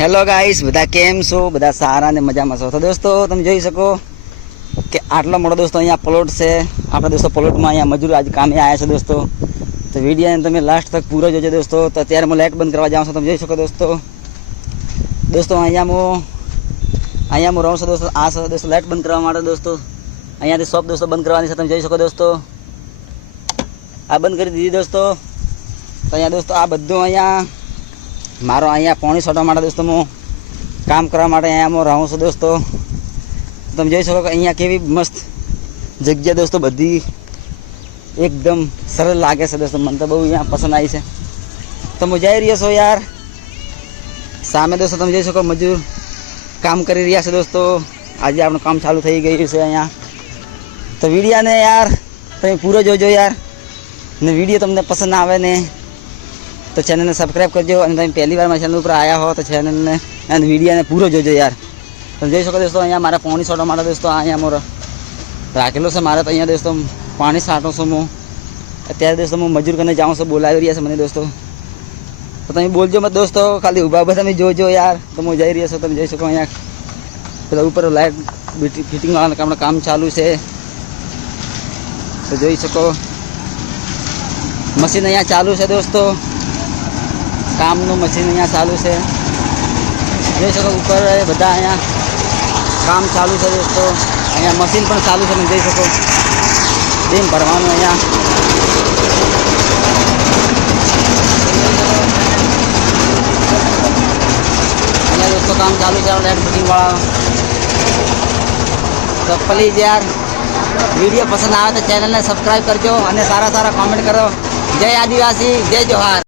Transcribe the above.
Hello guys, બધા કેમ છો? બધા સારા ને મજામાં છો? તો દોસ્તો તમે જોઈ શકો કે આટલો મોટો દોસ્તો અહીંયા પ્લોટ છે. આપણા દોસ્તો પ્લોટમાં અહીંયા મજૂર આજ કામે આવ્યા છે દોસ્તો. તો વિડીયોને તમે લાસ્ટ તક પૂરો જોજો દોસ્તો. તો અત્યારે હું લાઇટ બંધ કરવા જાઉં છું, તમે જોઈ શકો દોસ્તો. અહીંયા હું રહું છું દોસ્તો. આ છે દોસ્તો લાઇટ બંધ કરવા માટે દોસ્તો. અહીંયાથી શોપ દોસ્તો બંધ કરવાની છે, તમે જોઈ શકો દોસ્તો. આ બંધ કરી દીધી દોસ્તો. તો અહીંયા દોસ્તો આ બધું અહીંયા મારો અહીંયા પાણી છોડવા માટે દોસ્તો હું કામ કરવા માટે અહીંયા હું રહું છું દોસ્તો. તમે જોઈ શકો કે અહીંયા કેવી મસ્ત જગ્યા દોસ્તો, બધી એકદમ સરળ લાગે છે દોસ્તો. મને તો બહુ અહીંયા પસંદ આવી છે. તો હું જઈ રહ્યો છું યાર સામે દોસ્તો. તમે જોઈ શકો મજૂર કામ કરી રહ્યા છે દોસ્તો. આજે આપણું કામ ચાલુ થઈ ગયું છે અહીંયા. તો વિડીયોને યાર તમે પૂરો જોજો યાર. ને વિડીયો તમને પસંદ આવે ને તો ચેનલને સબસ્ક્રાઈબ કરજો. અને તમે પહેલી વાર મારી ચેનલ ઉપર આવ્યા હો તો ચેનલને અને વિડીયોને પૂરો જોજો યાર. તમે જોઈ શકો દોસ્તો અહીંયા મારા પાણી છોડવા માટે દોસ્તો અહીંયા મોર રાખેલો છે મારે. તો અહીંયા દોસ્તો પાણી છાંટું છું હું. અત્યારે દોસ્તો હું મજૂર કરીને જાઉં છું, બોલાવી રહ્યા છે મને દોસ્તો. તો તમે બોલજો મત દોસ્તો, ખાલી ઊભા ઊભા તમે જોજો યાર. તો હું જઈ રહ્યો છું, તમે જોઈ શકો અહીંયા પેલા ઉપર લાઇટ ફિટિંગ વાળાનું કામ ચાલુ છે. તો જોઈ શકો મશીન અહીંયા ચાલુ છે દોસ્તો. કામનું મશીન અહીંયા ચાલુ છે, જોઈ શકો. ઉપર બધા અહીંયા કામ ચાલુ છે દોસ્તો. અહીંયા મશીન પણ ચાલુ છે, તમે જોઈ શકો. ડેમ ભરવાનું અહીંયા દોસ્તો કામ ચાલુ છે લાઇટ ફિટિંગવાળા. તો પ્લીઝ યાર વિડીયો પસંદ આવે તો ચેનલને સબસ્ક્રાઈબ કરજો અને સારા સારા કોમેન્ટ કરો. જય આદિવાસી, જય જોહાર.